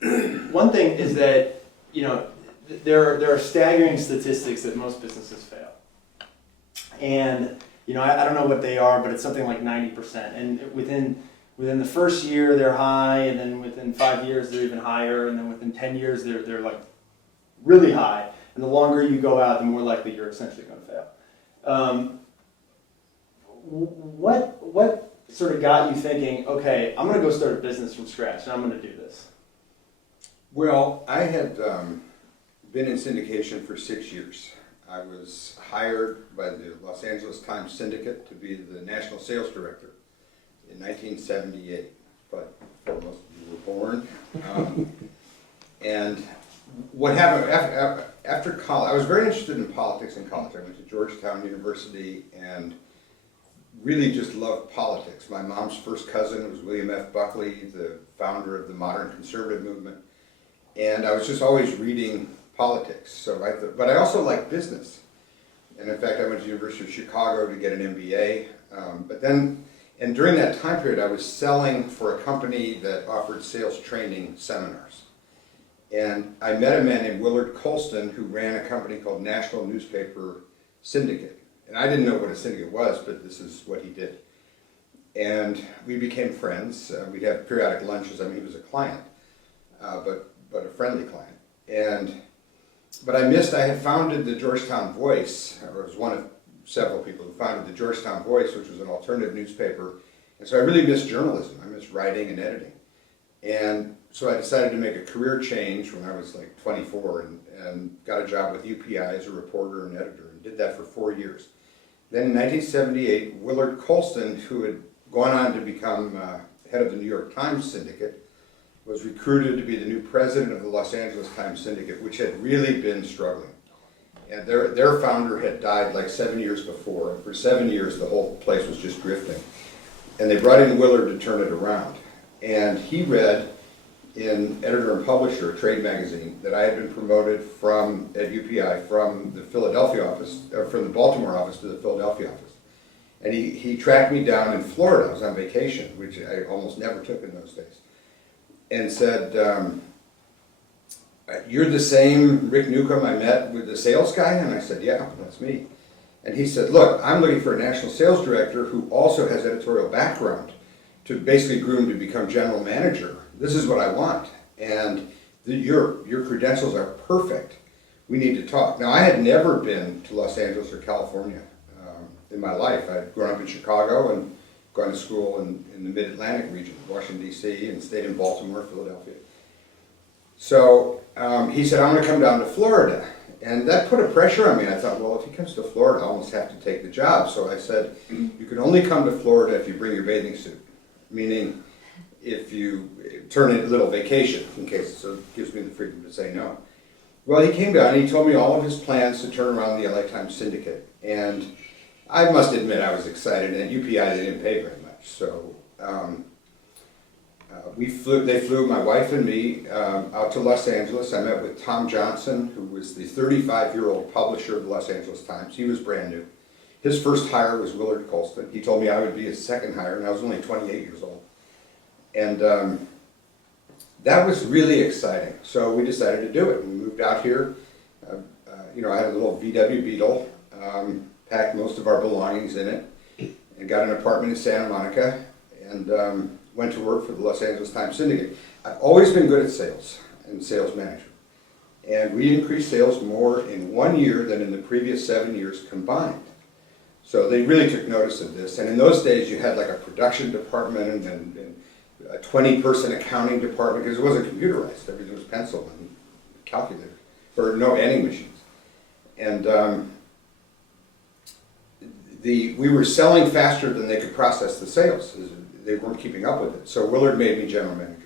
one thing is that, you know, there are staggering statistics that most businesses fail. And, you know, I don't know what they are, but it's something like 90%. And within the first year, they're high, and then within 5 years, they're even higher, and then within 10 years, they're like really high. And the longer you go out, the more likely you're essentially going to fail. What sort of got you thinking, okay, I'm going to go start a business from scratch, and I'm going to do this? Well, I had been in syndication for 6 years. I was hired by the Los Angeles Times Syndicate to be the national sales director in 1978, but before most of you were born. And what happened after college, I was very interested in politics in college. I went to Georgetown University and really just loved politics. My mom's first cousin was William F. Buckley, the founder of the modern conservative movement. And I was just always reading politics. So but I also like business. And in fact, I went to the University of Chicago to get an MBA. And during that time period, I was selling for a company that offered sales training seminars. And I met a man named Willard Colston who ran a company called National Newspaper Syndicate. And I didn't know what a syndicate was, but this is what he did. And we became friends. We'd have periodic lunches. I mean, he was a client, but a friendly client. But I had founded the Georgetown Voice, or was one of several people who founded the Georgetown Voice, which was an alternative newspaper. And so I really missed journalism. I missed writing and editing. And so I decided to make a career change when I was like 24 and got a job with UPI as a reporter and editor and did that for 4 years. Then in 1978, Willard Colston, who had gone on to become head of the New York Times Syndicate, was recruited to be the new president of the Los Angeles Times Syndicate, which had really been struggling. And their founder had died like 7 years before, and for 7 years the whole place was just drifting. And they brought in Willard to turn it around. And he read in Editor and Publisher, a trade magazine, that I had been promoted at UPI from the Philadelphia office, or from the Baltimore office to the Philadelphia office. And he tracked me down in Florida. I was on vacation, which I almost never took in those days, and said, "You're the same Rick Newcombe I met with the sales guy?" And I said, "Yeah, that's me." And he said, "Look, I'm looking for a national sales director who also has editorial background to basically groom to become general manager. This is what I want, and your credentials are perfect. We need to talk." Now, I had never been to Los Angeles or California in my life. I'd grown up in Chicago and gone to school in the Mid-Atlantic region, Washington, D.C., and stayed in Baltimore, Philadelphia. So he said, "I'm going to come down to Florida." And that put a pressure on me. I thought, well, if he comes to Florida, I almost have to take the job. So I said, "You can only come to Florida if you bring your bathing suit," meaning if you turn it a little vacation, in case, so it gives me the freedom to say no. Well, he came down and he told me all of his plans to turn around the LA Times Syndicate. And I must admit I was excited, and at UPI they didn't pay very much. So they flew my wife and me out to Los Angeles. I met with Tom Johnson, who was the 35-year-old publisher of the Los Angeles Times. He was brand new. His first hire was Willard Colston. He told me I would be his second hire, and I was only 28 years old. And that was really exciting. So we decided to do it. We moved out here. I had a little VW Beetle, packed most of our belongings in it, and got an apartment in Santa Monica, and went to work for the Los Angeles Times Syndicate. I've always been good at sales and sales management. And we increased sales more in 1 year than in the previous 7 years combined. So they really took notice of this. And in those days, you had like a production department and a 20-person accounting department, because it wasn't computerized. Everything was pencil and calculator, or no adding machines. And we were selling faster than they could process the sales. They weren't keeping up with it. So Willard made me general manager.